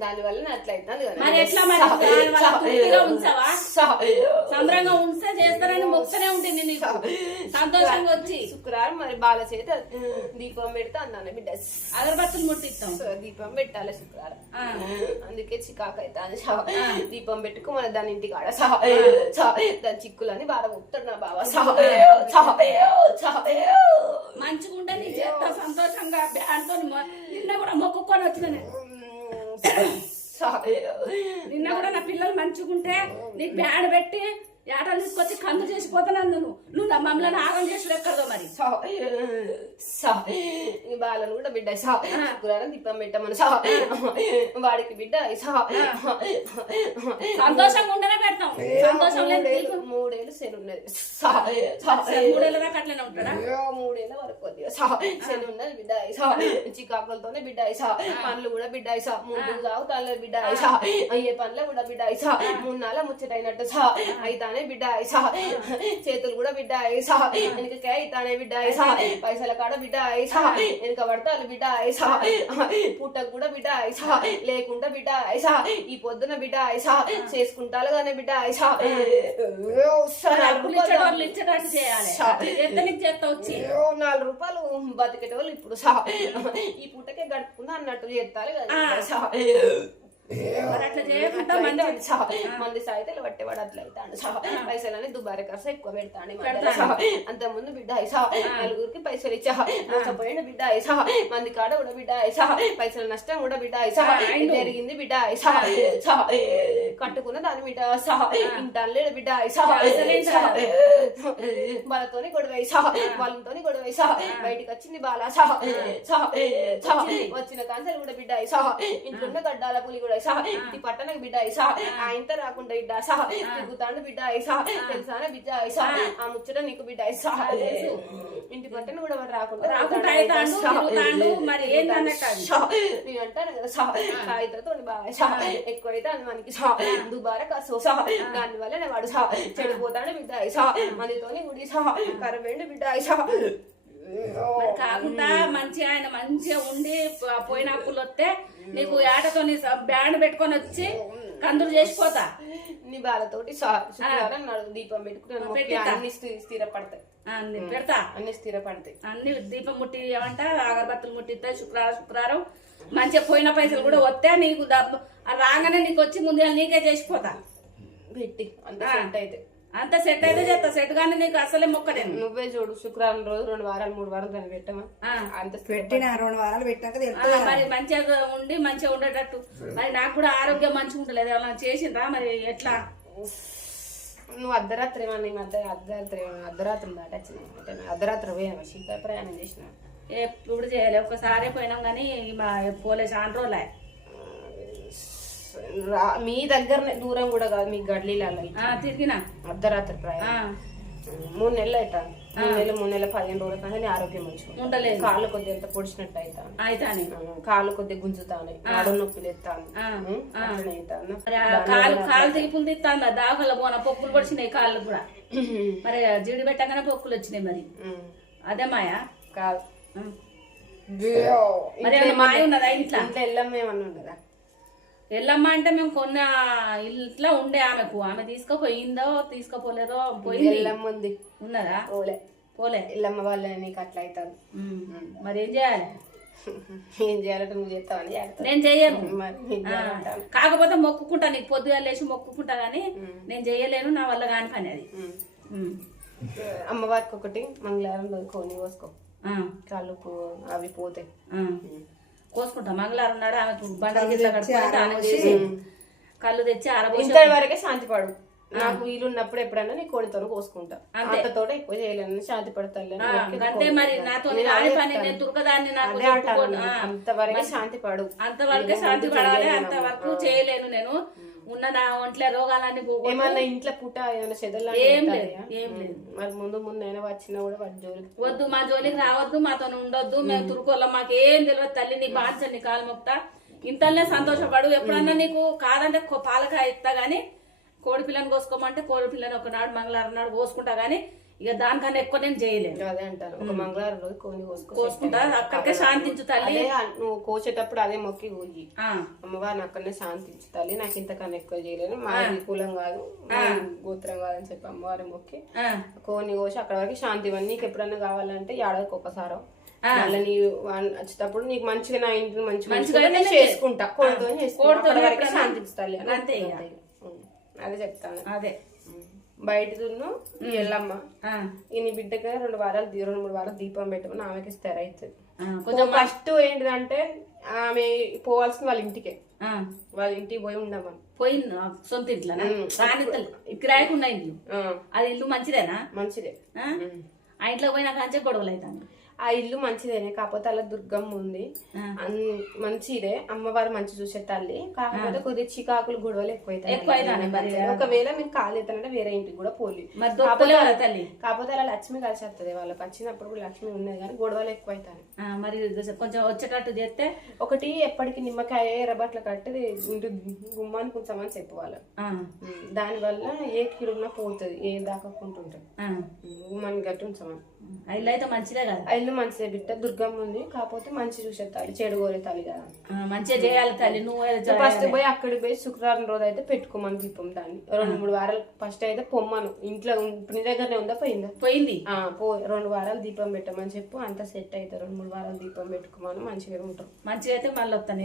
దానివల్ల అట్లయితుంది మరి ఎట్లా మరి ఉంచావా సంబరంగా ఉంటే చేస్తారని మొక్కనే ఉంటుంది నీకు సంతోషంగా వచ్చి శుక్రవారం మరి బాల చేత దీపం పెడతా అన్నాను బిడ్డ అగరబత్తులు ముట్టిస్తాం దీపం పెట్టాలి శుక్రవారం అందుకే చికాకు అవుతా దీపం పెట్టుకో మన దాని ఇంటికి ఆడ దాని చిక్కులని బాగా మొక్కుతాడు నా బావ మంచిగా ఉంటే నీ చేస్తా సంతోషంగా బ్యాడ్తో నిన్న కూడా మొక్కుకొని వచ్చిన నిన్న కూడా నా పిల్లలు మంచిగుంటే నీకు బ్యాడ్ పెట్టి ఏటలు తీసుకొచ్చి కందు చేసిపోతాను నువ్వు నా మమ్మల్ని ఆగం చేసి ఎక్కడదో మరి బాలను కూడా బిడ్డ శుక్రవారం దీపం పెట్టమని వాడికి బిడ్డ సంతోషంగా ఉండనే పెడతాం సంతోషం లేదు 3 ఏళ్ళు శని ఉన్నది 3 ఏళ్ళ దాకా అట్లనే ఉంటాడా 3 ఏళ్ళ వరకు కొద్దిగా శని ఉన్నది బిడ్డ చికాకులతోనే బిడ్డ పనులు కూడా బిడ్డ ముందు తాగుతాను బిడ్డ అయ్యే పనులు కూడా బిడ్డ 3 నాళ్ళ ముచ్చటైనట్టు అయితానే బిడ్డ చేతులు కూడా బిడ్డ వెనకకే అయితానే బిడ్డ పైసల కాడ బిడ్డ వెనక పడతాను బిడ్డ పుట్టకు కూడా బిడ్డ లేకుండా బిడ్డ ఈ పొద్దున బిడ్డ చేసుకుంటాను కానీ బిడ్డ 4 రూపాయలు బతికేటోళ్ళు ఇప్పుడు ఈ పూటకే గడుపుకుందా అన్నట్టు చేస్తారు కదా మంది సాయితలు పట్టేవాడు అట్లా అవుతాడు పైసలని దుబారా ఖర్చు ఎక్కువ పెడతాను అంత ముందు బిడ్డ నలుగురికి పైసలు ఇచ్చా నష్టపోయిన బిడ్డ మంది కాడ కూడా బిడ్డ పైసల నష్టం కూడా బిడ్డ జరిగింది బిడ్డ కట్టుకున్న దాని బిడ్డ ఇంటాను బిడ్డ వాళ్ళతోని గొడవ వాళ్ళతోని గొడవ బయటికి వచ్చింది బాల వచ్చిన కాంచెలు కూడా బిడ్డ ఇంట్లో గడ్డాల పులి కూడా ఇది పట్టణకు బిడ్డ ఆయనతో రాకుండా బిడ్డ తిరుగుతాడు బిడ్డ తెలుసానే బిడ్డ ఆ ముచ్చట నీకు బిడ్డ ఇంటి పట్టణ కూడా మరి రాకుండా నేను అంటాను కదా సాయిత్రతో బాగా ఎక్కువైతే అది మనకి దుబారా కాసు దాని వల్ల వాడు చెడిపోతాడు బిడ్డ మనతోని గుడి కరవేండి బిడ్డ మరి కాకుండా మంచిగా ఆయన మంచిగా ఉండి పోయిన అప్పులు వస్తే నీకు ఏటతో బ్యాండ్ పెట్టుకొని వచ్చి కందులు చేసిపోతా నీ బాలతోటి శుక్రవారం దీపం పెట్టుకుని అన్ని స్థిరపడతాయి పెడతా అన్ని స్థిరపడతాయి అన్ని దీపం ముట్టి ఏమంట అగరబత్తులు ముట్టిస్తాయి శుక్రవారం మంచిగా పోయిన పైసలు కూడా వస్తే నీకు రాగానే నీకు వచ్చి ముందు నీకే చేసిపోతా పెట్టి అంత అయితే అంత సెట్ అయితే చేస్తా సెట్ గానీ నీకు అసలే మొక్కలేదు నువ్వే చూడు శుక్రవారం రోజు 2 వారాలు 3 వారాలు దాన్ని పెట్టమా అంత పెట్టిన 2 వారాలు పెట్టాక మరి మంచిగా ఉండి మంచిగా ఉండేటట్టు మరి నాకు కూడా ఆరోగ్యం మంచిగా ఉండలేదు అలా చేసిండ్రా మరి ఎట్లా నువ్వు అర్ధరాత్రి అర్ధరాత్రి దాటచ్చిన అర్ధరాత్రి పోయాను శీత ప్రయాణం చేసిన ఎప్పుడు చేయలే ఒక్కసారి పోయినాం కానీ పోలే చాలా రోజులే మీ దగ్గరనే దూరం కూడా కాదు మీ గడ్లీలలో తిరిగినా అర్ధరాత్రి ప్రయాణం 3 నెలలు అవుతాను 3 నెలలు 15 రోజుల కానీ ఆరోగ్యం మంచిగా ఉండలేదు కాళ్ళు కొద్దిగా ఎంత పొడిచినట్టు అవుతాను కాళ్ళు కొద్దిగా గుంజుతాను నడు నొప్పులు ఎత్తాను కాలు తీపులు తీస్తాను దాఖల పోన పొక్కులు పొడిచినాయి కాళ్ళు కూడా మరి జీడి పెట్టగానే పొక్కులు వచ్చినాయి మరి అదే మాయా కాదు మరి మాయ ఉన్నదా ఇంట్లో ఎల్లమ్మేమన్నా ఉన్నదా ఎల్లమ్మ అంటే మేము కొన్న ఇట్లా ఉండే ఆమె తీసుకుపోయిందో తీసుకుపోలేదో పోయింది ఎల్లమ్మ ఉంది ఉన్నదా పోలే ఎల్లమ్మ వాళ్ళ నీకు అట్లా అవుతాను మరి ఏం చేయాలి ఏం చేయాలంటే నువ్వు చేస్తావని నేను చెయ్యను కాకపోతే మొక్కుకుంటా నీకు పొద్దుగా లేచి మొక్కుకుంటా గానీ నేను చెయ్యలేను నా వల్ల కాని పని అది అమ్మవారికి ఒకటి మంగళవారం రోజు కోని కోసుకో కాళ్ళు అవి పోతాయి కోసుకుంటా మంగళవారం నాడు ఆమెకు బండలు గిట్లా కట్టుకుంటే కళ్ళు తెచ్చి ఇంత వరకే శాంతి పడు నాకు వీలున్నప్పుడు ఎప్పుడైనా నీ కోడితో కోసుకుంటా అంతతో ఎక్కువ చేయలేను శాంతి పడతాను అంతే మరి నాతో పని నేను తురకదాన్ని నాకు అంతవరకే శాంతి పడు అంతవరకే శాంతి పడాలి అంతవరకు చేయలేను నేను ఉన్న నా ఒంట్లో రోగాలన్నీ ఏమన్నా ఇంట్లో పుట్ట ఏమైనా చెదలు ఏం లేదు మరి ముందు అయినా వచ్చినా కూడా వాటి జోలికి వద్దు మా జోలికి రావద్దు మాతో ఉండొద్దు మేము తురుకోళ్ళం మాకు ఏం తెలియదు తల్లి నీ బాధ్యత నీ కాలు మొక్తా ఇంతనే సంతోషపడు ఎప్పుడన్నా నీకు కాదంటే పాలకాయ ఇస్తా గానీ కోడి పిల్లని కోసుకోమంటే కోడి పిల్లని ఒకనాడు మంగళవారం నాడు కోసుకుంటా గానీ ఇక దానికన్నా ఎక్కువ నేను చేయలేను. అదే అంటారు, ఒక మంగళవారం రోజు కోని కోసుకుంటా అక్కడికే శాంతించు తల్లి. అదే నువ్వు కోసేటప్పుడు అదే మొక్కి కోయి, అమ్మవారిని అక్కడనే శాంతించు తల్లి, నాకు ఇంతకన్నా ఎక్కువ చేయలేను, మా కులం కాదు మా గోత్రం కాదని చెప్పి అమ్మవారి మొక్కి కోని కోసి అక్కడ వరకు శాంతి ఇవ్వండి. నీకు ఎప్పుడన్నా కావాలంటే ఏడాదికి ఒకసారో మళ్ళీ నీ వచ్చేటప్పుడు నీకు మంచిగా నా ఇంటిని మంచిగా చేసుకుంటా, కోడితో శాంతిస్తాలి అంతే. అదే చెప్తాను. అదే బయట దున్ను ఎల్లమ్మ నీ బిడ్డగా 2 3 వారాలు దీపం పెట్టమని ఆమెకి ఇస్తారు. అవుతుంది కొంచెం ఫస్ట్ ఏంటిదంటే ఆమె పోవాల్సిన వాళ్ళ ఇంటికే, వాళ్ళ ఇంటికి పోయి ఉండమని. పోయింది సొంత ఇంట్లో కిరాయికున్న ఇల్లు, అది ఇల్లు మంచిదేనా? మంచిదే. ఆ ఇంట్లో పోయి నాకు అంచే గొడవలు అవుతాను. ఆ ఇల్లు మంచిదేనే, కాకపోతే అలా దుర్గమ్మ ఉంది, మంచిదే, అమ్మవారు మంచి చూసే తల్లి, కాకపోతే కొద్దిగా చికాకులు గొడవలు ఎక్కువైతాయి. ఒకవేళ మీకు కాలేదంటే వేరే ఇంటికి కూడా పోలి, కాకపోతే అలా లక్ష్మి కలిసి వస్తుంది, వాళ్ళకి వచ్చినప్పుడు కూడా లక్ష్మి ఉన్నది కానీ గొడవలు ఎక్కువైతాయి. మరి కొంచెం వచ్చేటట్టు చేస్తే ఒకటి ఎప్పటికి నిమ్మకాయ ఎర్రబట్ల కట్టి ఇంటి గుమ్మానికి కొంచెమని చెప్పవాలి, దానివల్ల ఏ కీడున్నా పోతుంది, ఏం దాక్కుంటుంటది, గుమ్మానికి గట్టి ఉంచమని. ఆ ఇల్లు అయితే మంచిదే కదా? ఆ ఇల్లు మంచిదే బిడ్డ, దుర్గమ్మ ఉంది, కాకపోతే మంచి చూసే తల్లి, చెడు కోరే తల్లి కదా, మంచిగా చేయాలి తల్లి. నువ్వు ఫస్ట్ పోయి అక్కడికి పోయి శుక్రవారం రోజు అయితే పెట్టుకోమని దీపం, దాన్ని 2 3 వారాలు ఫస్ట్ అయితే పొమ్మను, ఇంట్లో నీ దగ్గరనే ఉందా పోయిందా? పోయింది. 2 వారాలు దీపం పెట్టమని చెప్పు, అంతా సెట్ అయితే 2 3 వారాలు దీపం పెట్టుకోమని మంచిగా ఉంటాం. మంచిగా అయితే మళ్ళీ వస్తాను.